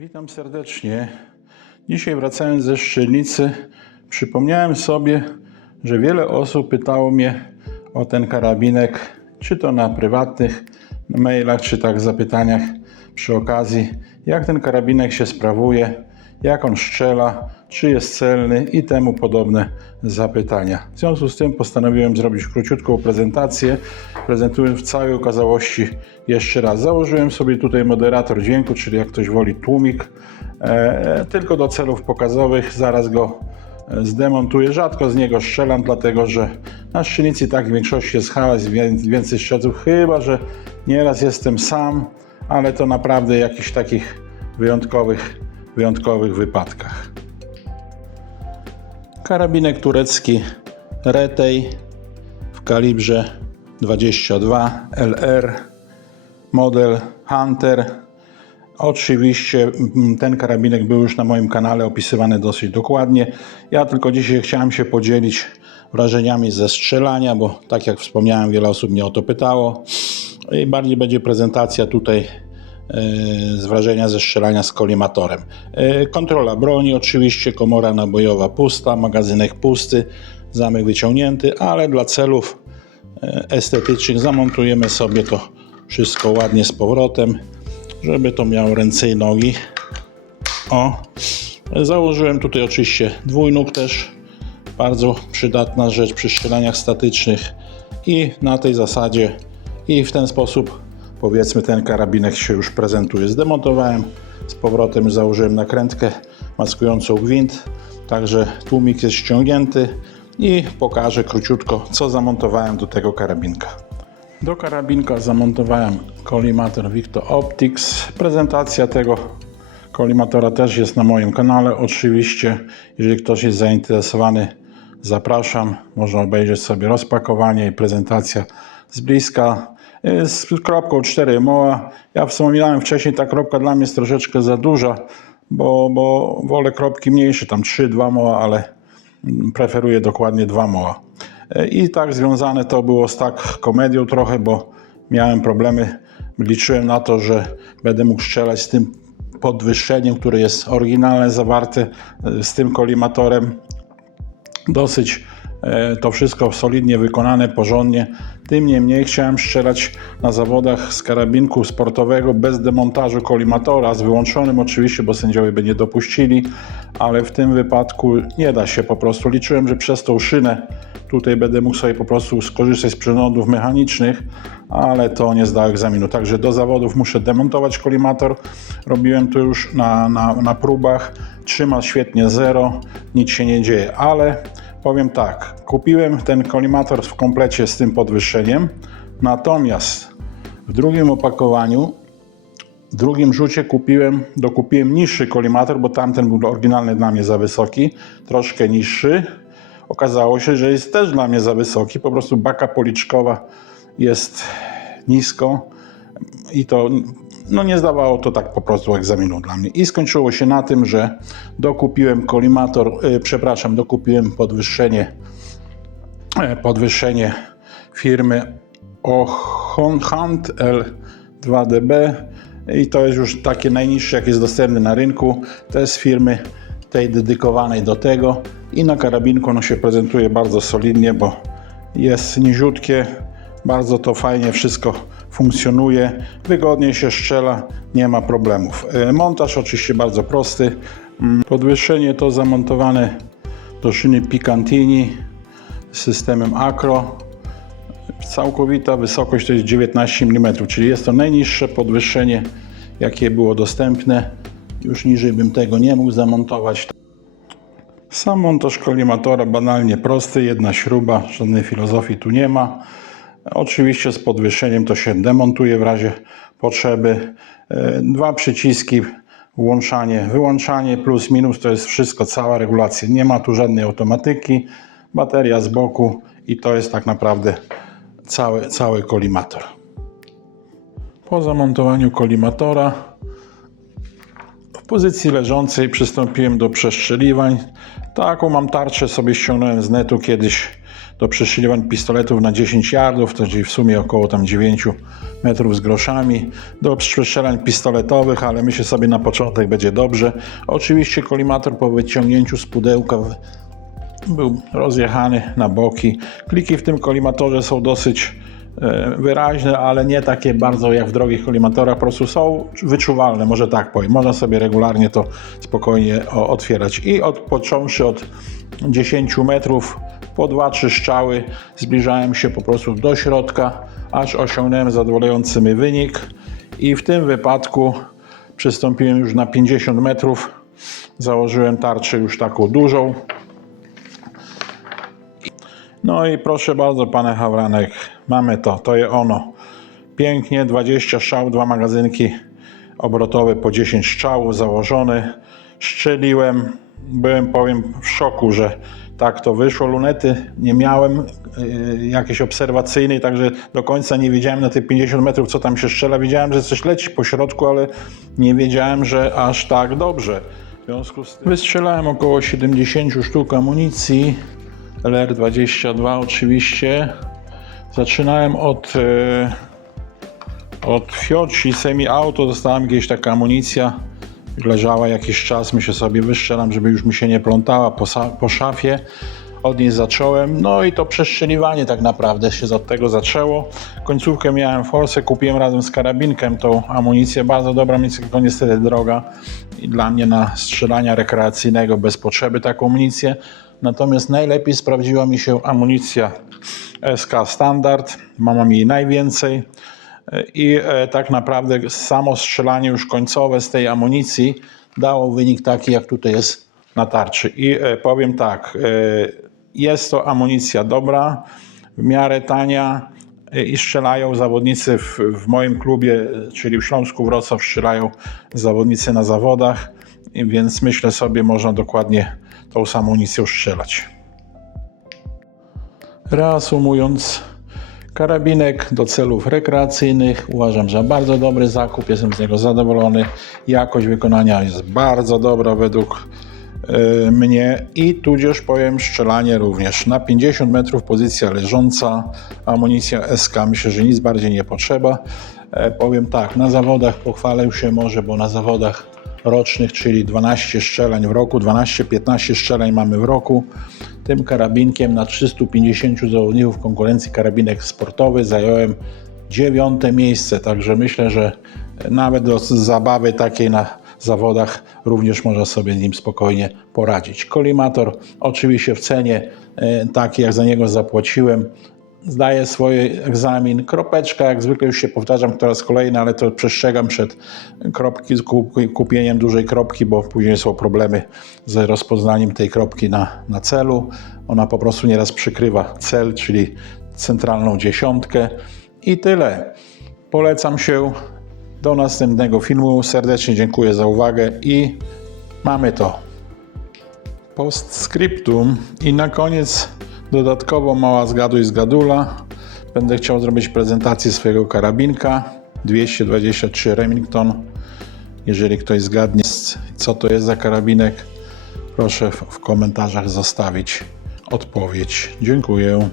Witam serdecznie. Dzisiaj wracając ze szczelnicy, przypomniałem sobie, że wiele osób pytało mnie o ten karabinek, czy to na prywatnych mailach, czy tak zapytaniach przy okazji, jak ten karabinek się sprawuje, jak on strzela, czy jest celny i temu podobne zapytania. W związku z tym postanowiłem zrobić króciutką prezentację, prezentując w całej okazałości jeszcze raz. Założyłem sobie tutaj moderator dźwięku, czyli jak ktoś woli tłumik, e, tylko do celów pokazowych. Zaraz go e, zdemontuję. Rzadko z niego strzelam, dlatego że na szczelnicy tak w większości jest hałas, więc więcej strzelców, chyba że nieraz jestem sam, ale to naprawdę jakichś takich wyjątkowych, wyjątkowych wypadkach. Karabinek turecki Retej w kalibrze 22 LR, model Hunter. Oczywiście mm, ten karabinek był już na moim kanale opisywany dosyć dokładnie. Ja tylko dzisiaj chciałem się podzielić wrażeniami ze strzelania, bo tak jak wspomniałem, wiele osób mnie o to pytało. I bardziej będzie prezentacja tutaj z wrażenia ze strzelania z kolimatorem. E, Kontrola broni, oczywiście komora nabojowa pusta, magazynek pusty, zamek wyciągnięty, ale dla celów e, estetycznych zamontujemy sobie to wszystko ładnie z powrotem, żeby to miało ręce i nogi. O, założyłem tutaj oczywiście dwójnóg też, bardzo przydatna rzecz przy strzelaniach statycznych i na tej zasadzie i w ten sposób powiedzmy ten karabinek się już prezentuje. Zdemontowałem z powrotem, założyłem nakrętkę maskującą gwint, także tłumik jest ściągnięty i pokażę króciutko co zamontowałem do tego karabinka. Do karabinka zamontowałem kolimator Victo Optics. Prezentacja tego kolimatora też jest na moim kanale. Oczywiście, jeżeli ktoś jest zainteresowany, zapraszam. Można obejrzeć sobie rozpakowanie i prezentacja z bliska. Z kropką 4 moła. Ja wspominałem wcześniej, ta kropka dla mnie jest troszeczkę za duża, bo, bo wolę kropki mniejsze, tam 3-2 moła, ale preferuję dokładnie 2 moła. I tak związane to było z tak komedią trochę, bo miałem problemy. Liczyłem na to, że będę mógł strzelać z tym podwyższeniem, które jest oryginalne zawarte e, z tym kolimatorem. Dosyć e, to wszystko solidnie wykonane, porządnie. Tym niemniej chciałem strzelać na zawodach z karabinku sportowego bez demontażu kolimatora, z wyłączonym oczywiście, bo sędziowie by nie dopuścili, ale w tym wypadku nie da się po prostu. Liczyłem, że przez tą szynę tutaj będę mógł sobie po prostu skorzystać z przyrządów mechanicznych, ale to nie zdało egzaminu. Także do zawodów muszę demontować kolimator. Robiłem to już na, na, na próbach. Trzyma świetnie zero, nic się nie dzieje, ale powiem tak, kupiłem ten kolimator w komplecie z tym podwyższeniem, natomiast w drugim opakowaniu w drugim rzucie kupiłem, dokupiłem niższy kolimator, bo tamten był oryginalny dla mnie za wysoki, troszkę niższy. Okazało się, że jest też dla mnie za wysoki, po prostu baka policzkowa jest nisko i to no nie zdawało to tak po prostu egzaminu dla mnie. I skończyło się na tym, że dokupiłem kolimator, yy, przepraszam, dokupiłem podwyższenie, e, podwyższenie firmy Hunt L2DB i to jest już takie najniższe, jak jest dostępne na rynku. To jest firmy tej dedykowanej do tego i na karabinku ono się prezentuje bardzo solidnie, bo jest niziutkie, bardzo to fajnie wszystko funkcjonuje, wygodnie się strzela, nie ma problemów. E, Montaż oczywiście bardzo prosty. Mm, Podwyższenie to zamontowane do szyny Picantini z systemem Acro. Całkowita wysokość to jest 19 mm, czyli jest to najniższe podwyższenie, jakie było dostępne. Już niżej bym tego nie mógł zamontować. Sam montaż kolimatora banalnie prosty, jedna śruba, żadnej filozofii tu nie ma. Oczywiście z podwyższeniem to się demontuje w razie potrzeby. E, Dwa przyciski, włączanie, wyłączanie, plus, minus to jest wszystko, cała regulacja. Nie ma tu żadnej automatyki, bateria z boku i to jest tak naprawdę cały, cały kolimator. Po zamontowaniu kolimatora w pozycji leżącej przystąpiłem do przestrzeliwań. Taką mam tarczę, sobie ściągnąłem z netu kiedyś. Do przestrzeliwań pistoletów na 10 yardów, to czyli w sumie około tam 9 metrów z groszami, do przestrzelań pistoletowych, ale myślę sobie na początek będzie dobrze. Oczywiście kolimator po wyciągnięciu z pudełka był rozjechany na boki. Kliki w tym kolimatorze są dosyć wyraźne, ale nie takie bardzo jak w drogich kolimatorach, po prostu są wyczuwalne, może tak powiem. Można sobie regularnie to spokojnie otwierać. I od, począwszy od 10 metrów po 2-3 strzały zbliżałem się po prostu do środka, aż osiągnąłem zadowalający mi wynik i w tym wypadku przystąpiłem już na 50 metrów. Założyłem tarczę już taką dużą, no i proszę bardzo, panie Hawranek, mamy to, to jest ono. Pięknie, 20 strzał, dwa magazynki obrotowe po 10 strzałów założone. Strzeliłem, byłem powiem w szoku, że tak to wyszło. Lunety nie miałem yy, jakiejś obserwacyjnej, także do końca nie wiedziałem na tych 50 metrów, co tam się strzela. Wiedziałem, że coś leci po środku, ale nie wiedziałem, że aż tak dobrze. W związku z tym wystrzelałem około 70 sztuk amunicji. LR22 oczywiście. Zaczynałem od, e, od Fioci semi-auto, dostałem gdzieś taka amunicja, leżała jakiś czas, myślę sobie wystrzelam, żeby już mi się nie plątała po, po szafie. Od niej zacząłem, no i to przestrzeliwanie tak naprawdę się od tego zaczęło. Końcówkę miałem w Force, kupiłem razem z karabinkiem tą amunicję, bardzo dobra tylko niestety droga i dla mnie na strzelania rekreacyjnego bez potrzeby taką amunicję. Natomiast najlepiej sprawdziła mi się amunicja SK Standard, mam jej najwięcej i e, tak naprawdę samo strzelanie już końcowe z tej amunicji dało wynik taki, jak tutaj jest na tarczy. I e, powiem tak, e, jest to amunicja dobra, w miarę tania i strzelają zawodnicy w, w moim klubie, czyli w Śląsku Wrocław, strzelają zawodnicy na zawodach, więc myślę sobie, można dokładnie tą samą amunicją strzelać. Reasumując, karabinek do celów rekreacyjnych uważam za bardzo dobry zakup, jestem z niego zadowolony. Jakość wykonania jest bardzo dobra według e, mnie i tudzież powiem strzelanie również. Na 50 metrów pozycja leżąca, amunicja SK, myślę, że nic bardziej nie potrzeba. E, Powiem tak, na zawodach pochwalę się może, bo na zawodach rocznych, czyli 12 strzeleń w roku, 12-15 strzeleń mamy w roku. Tym karabinkiem na 350 zawodników konkurencji karabinek sportowy zająłem dziewiąte miejsce, także myślę, że nawet do zabawy takiej na zawodach również można sobie nim spokojnie poradzić. Kolimator oczywiście w cenie e, takiej, jak za niego zapłaciłem, zdaję swój egzamin. Kropeczka, jak zwykle już się powtarzam po raz kolejny, ale to przestrzegam przed kropki, kup- kupieniem dużej kropki, bo później są problemy z rozpoznaniem tej kropki na, na celu. Ona po prostu nieraz przykrywa cel, czyli centralną dziesiątkę. I tyle. Polecam się. Do następnego filmu. Serdecznie dziękuję za uwagę i mamy to. Postscriptum i na koniec dodatkowo mała zgaduj z gadula. Będę chciał zrobić prezentację swojego karabinka 223 Remington. Jeżeli ktoś zgadnie, co to jest za karabinek, proszę w komentarzach zostawić odpowiedź. Dziękuję.